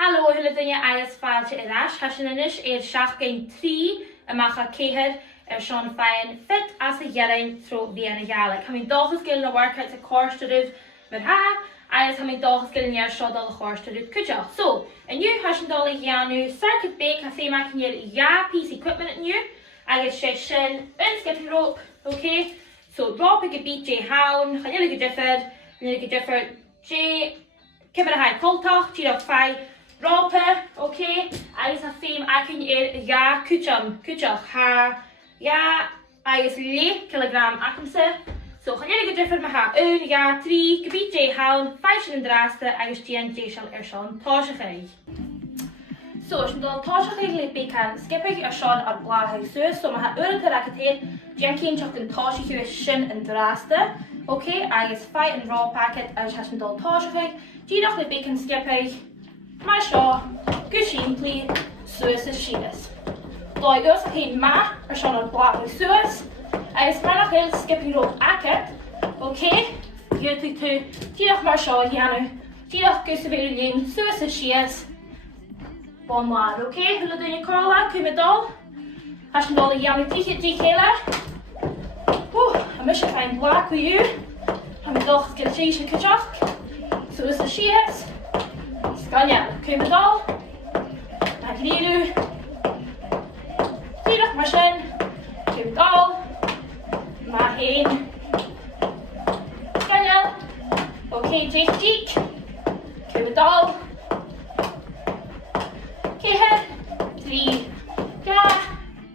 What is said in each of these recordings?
Hallo, hele dinge agus fáilte iras, Hasinanis seach gain trí amach céhir Sean féin fit as a dhearan tro bhíana Gaelic. Ha mí dochas gil na workout a cóirsteidir mar ha, agus ha mí dochas gil near seo dal a cóirsteidir cuideach. So, aniu hasindála dheanú circuit break ha féach níir ya piece equipment aniu, agus sé sin skipping rope, okay? So, drop a beat J hawn, ha níl go differ J cymryd a haid coltach, G fai rope, okay? Agus ha fém acin ya cuideach ha ja, agus le kilogram acamsa. So, gaan jullie gediffer met haar 1, ja, 3, gebied J houden, 5 in de raaste, agus J shall Sean tasje. So, als je dan tasje le bekan, skip ik Sean ar blaag zus, so maar euro te raketeen, J geen chok een tasje shin in de raaste. Okay, agus 5 in raw packet, als je dan tasje, J nog le bekan skip ik, maar Sean, kushin pli, zus is shines. Doi gus heen ma, Sean ar blaag zus. Agus mar nach skipping rope aket, okay? Hier tu tíach mar seo dheanú, tíach gus a bhéidir líon suas a sias bon lád, okay? Thula duine cóla, cumidol, has an dul a dheanú tí chéile. A mis a fein black with you, ha mi dulchas gil tíis a cuideach, suas a sias, scanne, cumidol, a glíú, tíach mar sin, cumidol, ma heen, Daniel, okay, Jake, Cumidol, Keher, 3, ja,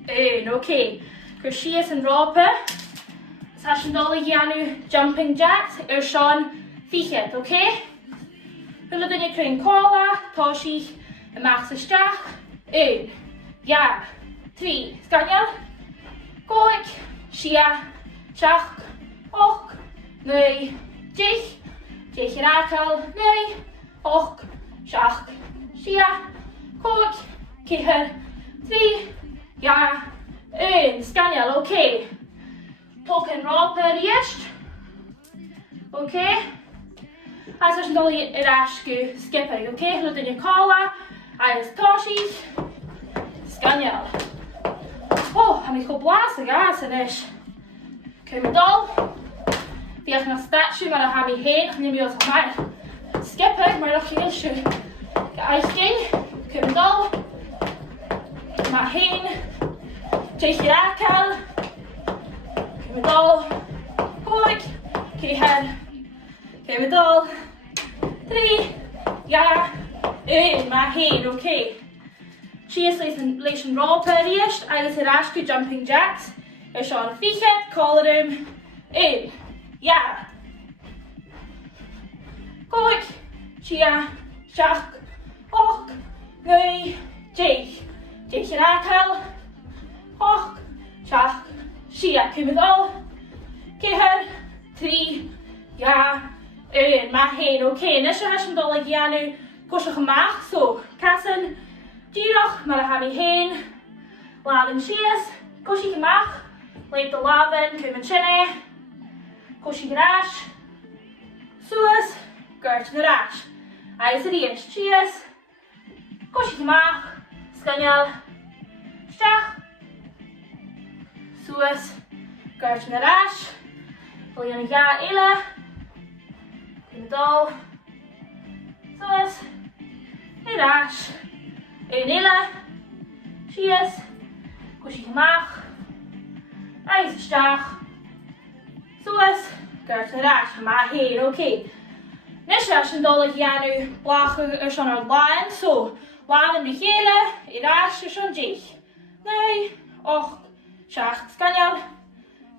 1, okay, Crucius and Rope, Sashandoli Yanu, Jumping Jacks, Sean, Fihet, okay? Hula din je kring cola, Toshi, en Max de Stach, 1, ja, 3, Daniel, Goik, Shia, Seach, och, nee, Jich rakel, nee, och, seach, Shia, kook, keher, 3, ja, 1, Scaniel, okay. Token rope eerst, okay. Als er nog je rasku skipper, okay. Hlut in je cola, als Toshi, Scaniel. Oh, heb ik geblazen, gas en is. Cumidol. Die echt nog statue, maar dan gaan we heen. Dan neem je ons maar skippen, maar nog heel schön. Geijsking. Cumidol. Maar heen. Tegen rakel. Cumidol. Goed. Keer. Cumidol. 3. Ja. 1. Maar heen, oké. Cheers leis an rope eerst. Agus er asku jumping jacks. Sean Fihet, collar 1, ja. Goik, Chia, Shach, Och, nee, Jake rakel, Och, Shach, Shia, Cumidol, Keher, 3, ja, 1, maar heen, oké. Nes je has een dolle Janu, kosje gemaakt, zo, kassen, Girach, maar dan gaan we heen, laden Shias, kosje gemaakt. Leid de laven, kumen chinne, koshi grash, suas, gert grash. Ais eerst, cheers, koshi gemaakt, Scaniel, stach, suas, gert grash, wil je een ja ille, kumedol, suas, grash, een ille, cheers, koshi gemaakt. Ijs stach, zoals gert raas, maar heen, oké. Net als een dolle janu blagen er zo'n lijn, zo. Laven de gele, raas er zo'n jich. Nee, och, schacht, Scaniel,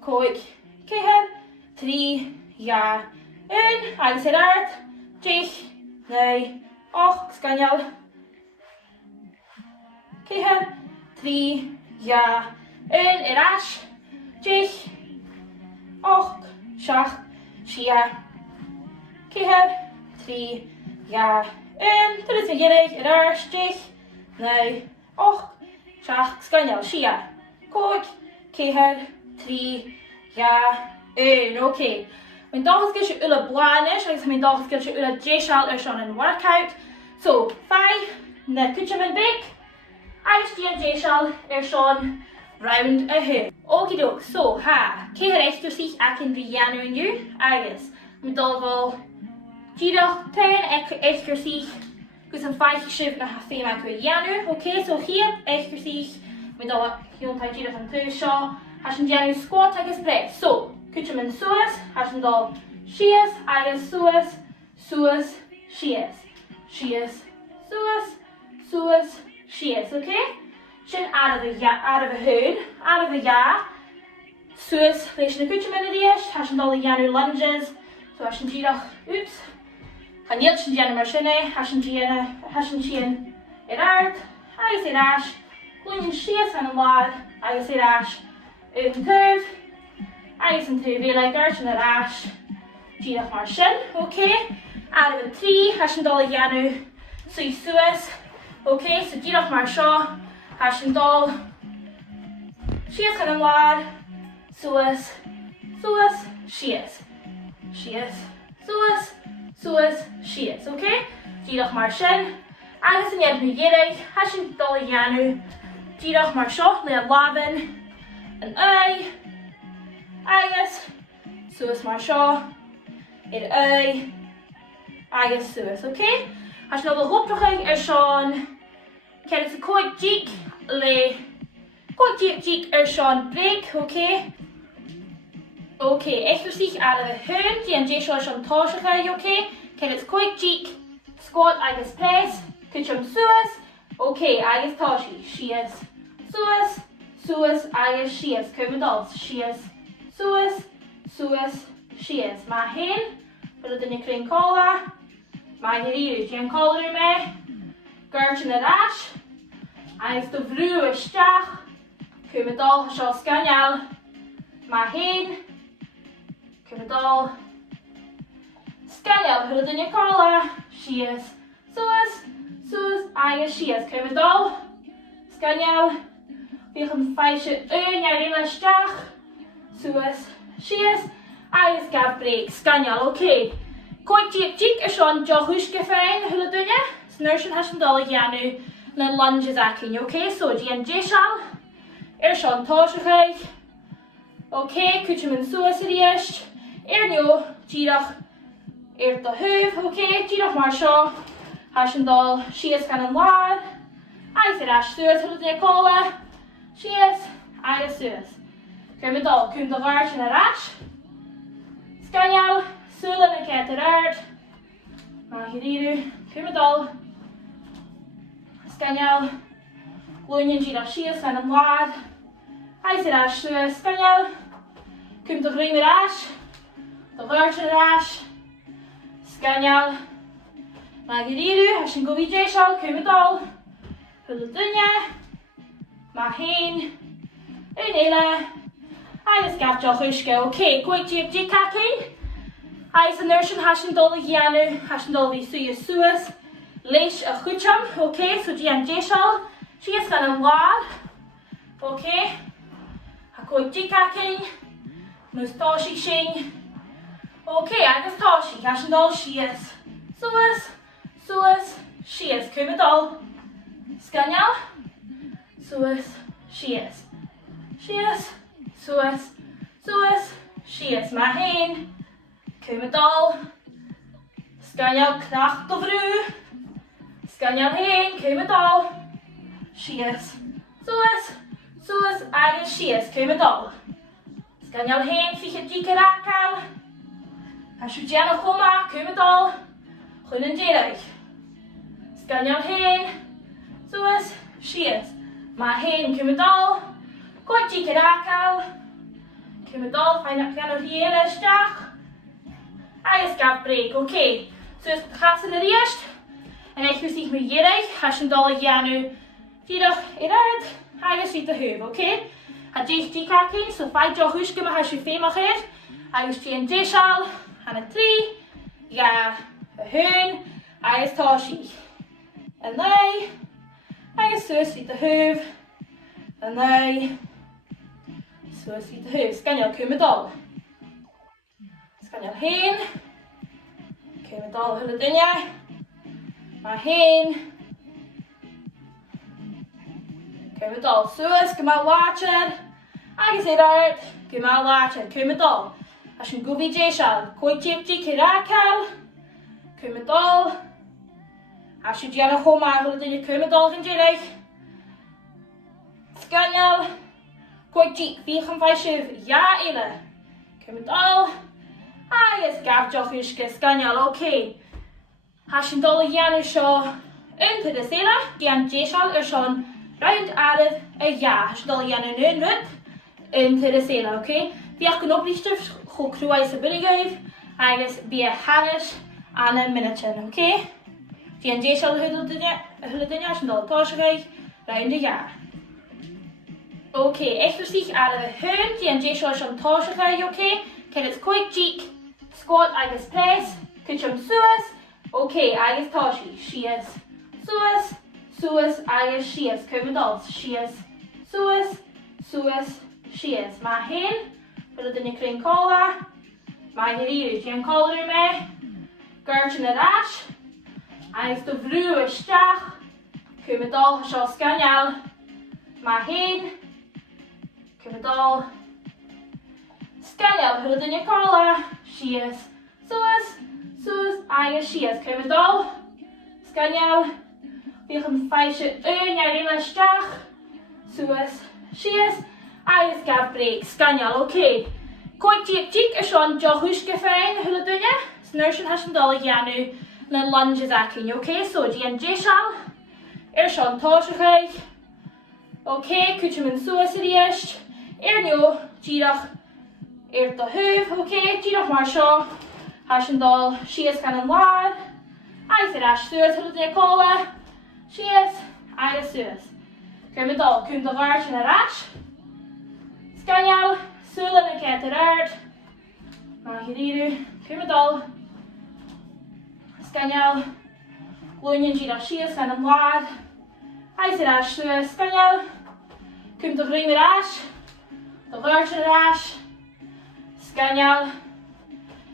koik, keher, 3, ja, 1, alles eruit, jich, nee, och, Scaniel, keher, 3, ja, 1, raas. Jich, och, shach, shia, keher, 3, ja, 1, dat is een gelijk, raars, jich, nee, och, shach, Scaniel, shia, koik, keher, 3, ja, 1, oké. Mijn dag is je ulle blanish, mijn dag is je ulle j-shal er zo'n workout. So, fai na cúteamh big, agus díon déisial seán round a thu. Okie doke, so ha, céir eachtarsí acin bhí dheanú inniu, agus midolgáil díadach taon eachtarsí gus an faiche sibh na féim acu dheanú, ok, so chiad eachtarsí midolgáil hiúntá díadach an tú seo, has an dheanú squat agus breid. So, cúteamh suas, has an dal sias agus suas, suas, sias, sias, suas, suas, sias, ok? Sin out of a hood, out of a ya. Suas leis na cúteamh díos, has an dal dheanú lunges, so has an díadach, oops. Can níl sin dheanú mar sinné, has an sin art, agus ás, glúin sias an lád, agus ás, ut an tuibh, agus an tuibh bhí le gairt an ás, díadach mar sin, ok? Out of a tree, has an dal dheanú suas, ok? So díadach mar seo, has an dal sias an lád, suas, suas, sias, sias, suas, suas, sias, ok? Díadach mar sin, agus an iad Gaelic, has an dal dheanú díadach mar seo le lábhan, an agus suas mar seo, agus suas, ok? Has an dal hopdrachaigh seán, cead is a cóig díic le cóig díic seán break, ok? Ok, eachtarsí out of a hoon, díon déisial seán táiseacha, ok? Cead is cóig díic, squat agus press, cúteamh suas, ok, agus táisí, sias, suas, suas, agus sias, cúm dal, sias, suas, suas, sias. Má hain, bud a duine crin còmhla, má hiríú, díon còmhla me, gairt an ás, agus do bhrú isteach, cúm dal seo scaneal, má hain, cúm dal, scaneal, bud a duine còmhla, sias, suas, suas, agus sias, cúm dal, scaneal, bhíoch an faiche ar réile isteach, suas, sias, agus gab break, scaneal, ok. Cóig díic seán do thuisce féin thula duine, snuir sin has an dal dheanú le lunges acin, ok? So díon déisial, seán táiseachaigh, ok, cúteamh suas a dhéist, neo, díadach do thuibh, ok? Díadach mar seo, has an dal sias gan an lád, agus ás suas thula duine còmhla, sias, agus suas. Cúm dal, cúm do gairt an ás, scaneal, súla na cead art, má hiríú, cúm dal, scaneal, glúin díadach sias gan an lád, agus ás suas, scaneal, cúm do bhrín ás, do gairt an ás, scaneal, má hiríú, has an go bhí déisial, cúm dal, thula duine, má hain, éile, agus gab do thuisce, ok, cóig díic acin, agus an nuir sin has an dal dheanú, has an dal bhí suas, leis a cúteamh, ok, so díon déisial, sias gan an lád, ok, a cóig díic acin, mús táisí sin, ok, agus táisí, has an dal sias, suas, suas, sias, cúm dal, scaneal, suas, sias, sias, suas, suas, sias, má hain, cúm dal, scaneal cnach do bhrú, scaneal hain, cúm dal, sias, suas, suas, agus sias, cúm dal, scaneal hain, fiche díic acal, hasú deanna chomha, cúm dal, chuin an déireach, scaneal hain, suas, sias, má hain, cúm dal, cóig díic acal, cúm dal, fáin ceanna riile isteach, agus gab break, ok. So is chasan a ríist, an eachtarsí Gaelic, has an dal dheanú díadach art, agus rí a thuibh, ok? A díic acin, so fáid do thuisce má hasú féimach agus díon déisial, an a trí, ga a thuin, agus táisí. An lei, agus suas rí a thuibh, an lei, suas rí a thuibh, scaneal cúm dal. Scaneal hain, cúm dal thula duine, má hain. Cumdal suas, go má láchad. Agus é art, go má láchad, cumdal. As an gubí déisial, coittíobtí ciracal. Cumdal. As you diana chomar hula dyn y cumdal yn dirig. Sganyal. Coití, fiach yn faisif, ia ile. Cumdal. Agus gaf jochusga sganyal, oce. As yn dol y ianw sio yn pyd y sela, gian déisial sio'n round araf y ia. As yn dol y ianw yn ryd yn pyd y sela, oce. Fiach yn oblistaf cho crwau sy'n bynigaidd, agus fi a hanes anna minuten, oce? Dian déisial hwyl dynia as yn dol tosgau round y ia. Oce, eich sych araf y hyn, dian déisial sy'n tosgau, oce? Cael ys coig geek, squat agus press, cynsiam suas, oce, agus tosi, sias, suas, suas, agus sias, cymdols, sias, suas, suas, sias. Mae hyn, bydd ydyn ni cryn cola, mae hiriru, dian color me, gyrch yn yr ash, agus dy frw ysdiach, cymdol, sio sganyal, mae hyn, cymdol, Sganyal, hwyl dyn ni cola, sias, suas, suas, agus sias, cymdol, sganyal, fiach yn faisio yn ar un ysdiach, suas, sias, agus gaf breg, sganyal, oce. Coig dig sio'n jochwys gyffein, hwyl dyn ni, snyrsian hasyn dol i gianw, na lunges acyn, oce, so dian déisial, sio'n tosgau, oce, cwtio mynd suas yr iest, nio, girach, dy dhuibh, oce, girach mar sio, hasyn dol, sias gan yn lad, agus yr as suas, hwyl dyn ni cola, sias, agus suas. Cymryd dol, cwmdol gart yn yr as, sganyal, sŵl yn y get yr art, mae hiriru, cymryd dol, sganyal, glwynion girach sias gan yn lad, agus yr as suas, sganyal, cwmdol grym yr as, dol gart yn yr as, Sganyal,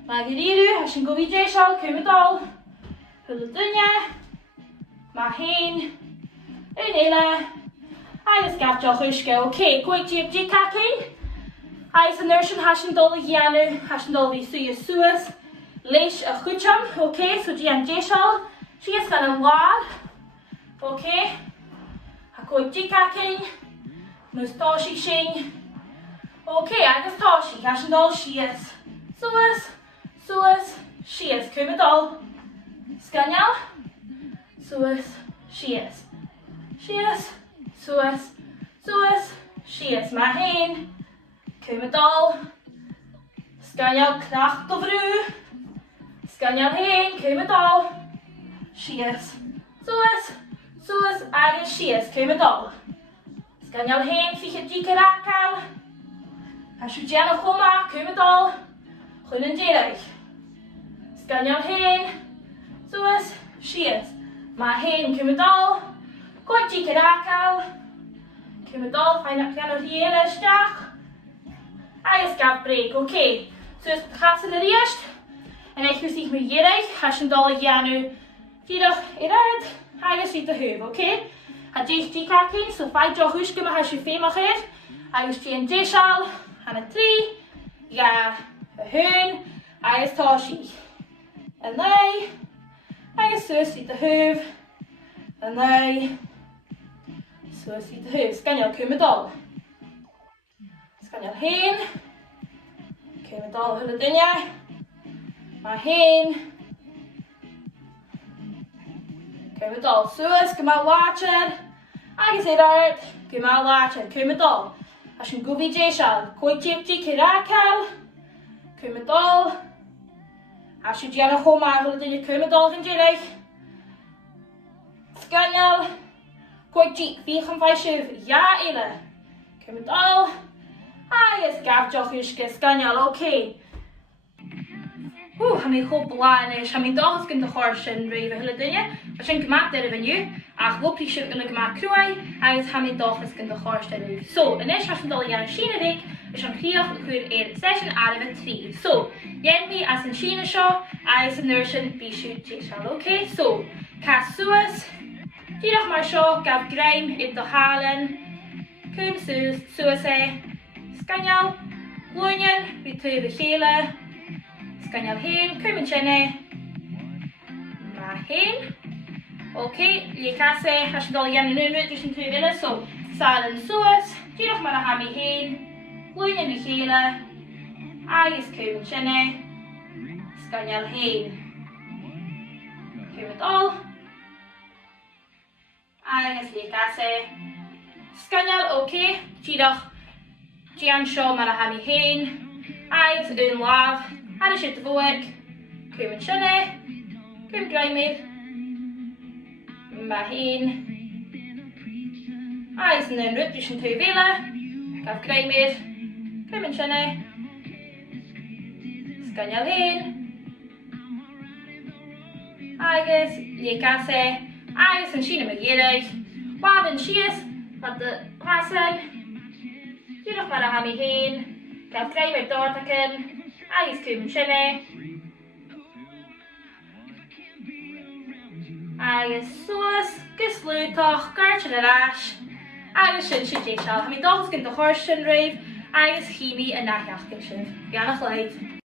mae hiriru, as yn gofid déisial, cymdol, hwyl dyn ni, mae hyn, yn eile, agus gaf joch ysga, oce, gwaig dig cacyn, agus yn nyrsian hasyn dol y gianw, hasyn dol fi suas suas, leis y chwtioam, oce, so dian déisial, sias gan yn wad, oce, a gwaig dig cacyn, mwys tosi sy'n, oce, agus tosi, hasyn dol sias, suas, suas, sias, cymdol, sganyal, suas, sias, sias, suas, suas, sias, mae hyn, cymdol, sganyal, knach do frw, sganyal hyn, cymdol, sias, suas, suas, agus sias, cymdol, sganyal hyn, ficha dig yr acal, as yw dian o chwma, cymdol, chwyn yn dirig. Sganyal hyn, suas, sias. Mae hyn cymdol, gwaig dig yr acal, cymdol, ffain ac gan o'r hyn ysdiach, agus gaf breg, oce. So ys chasyn yr iest, yn eich wrth i'ch mynd irig, hasyn dol i gianw, ffyrwch i'r ard, agus i dy hwb, oce. A deich dig acyn, so ffai jo hwysg yma hasyn ffeimach i'r, agus dian déisial, Hanna tri, ja, hyn, agus tosi. Yn lei, agus suas i dy hwb, yn lei, suas i dy hwb. Sganyal cymdol. Sganyal hyn, cymdol hwyl y dyniau, mae hyn, cymdol suas, gymal lachad, agus i'r art, gymal lachad, cymdol. As yn gofid déisial, coig dig ciracal, cymdol, as yw dian o chomar hwyl dyn y cymdol yn dirig. Sganyal, coig dig, fiach yn faisif, ia eile, cymdol, agus gaf joch ysga, sganyal, oce. Ham i chob blaen is, ham i'n dochos gyda chors yn rhaid hwyl y dynia, as yn gymat ar y fynyw, ach lwp eisiau yn y gymat crwau, agus ham i'n dochos gyda chors yn rhaid. So, yn eich as yn dol i gan sy'n edrych, is an chríoch chuir seisean adamh trí. So, yen mi as an sína seo, agus an nuair sin bí siúd déisial, okay? So, cas suas, díadach mar seo gab greim i do hálan, cúm suas scanneal, glúinean, bí tú bh chéile, scanneal hain, cúm an sinne, ma hain. Okay, liecas has yn dod i angen unrhyw dros yn trwy'n so sal yn sŵas, díadach mar a ham I hain, glwyn yn I chéile, agus cwm yn sinne, scanneal hain. Cwm yn dol, agus liecas scanneal okay, díadach Gian seo mar a ham I hain, agus yn laf, ar y siwt y fwyd, cwm yn sinne, cwm graimir, ma hain, agus yn rwyd dros yn trwy'n gaf graimir, cwm yn sinne, scanneal hain, agus liecas agus yn sin am y Ghàidhlig, waf yn sias, fad y pasan, díadach mar a ham I hain, gaf graimir dortacyn, agus cwm yn sinne, agus suas, gyslwtoch, gart yn yr as, agus sin siwt déisial. Ham I dochas gyn do chors yn reif, agus chimi yn nachiach gyn sin. Bianach leid.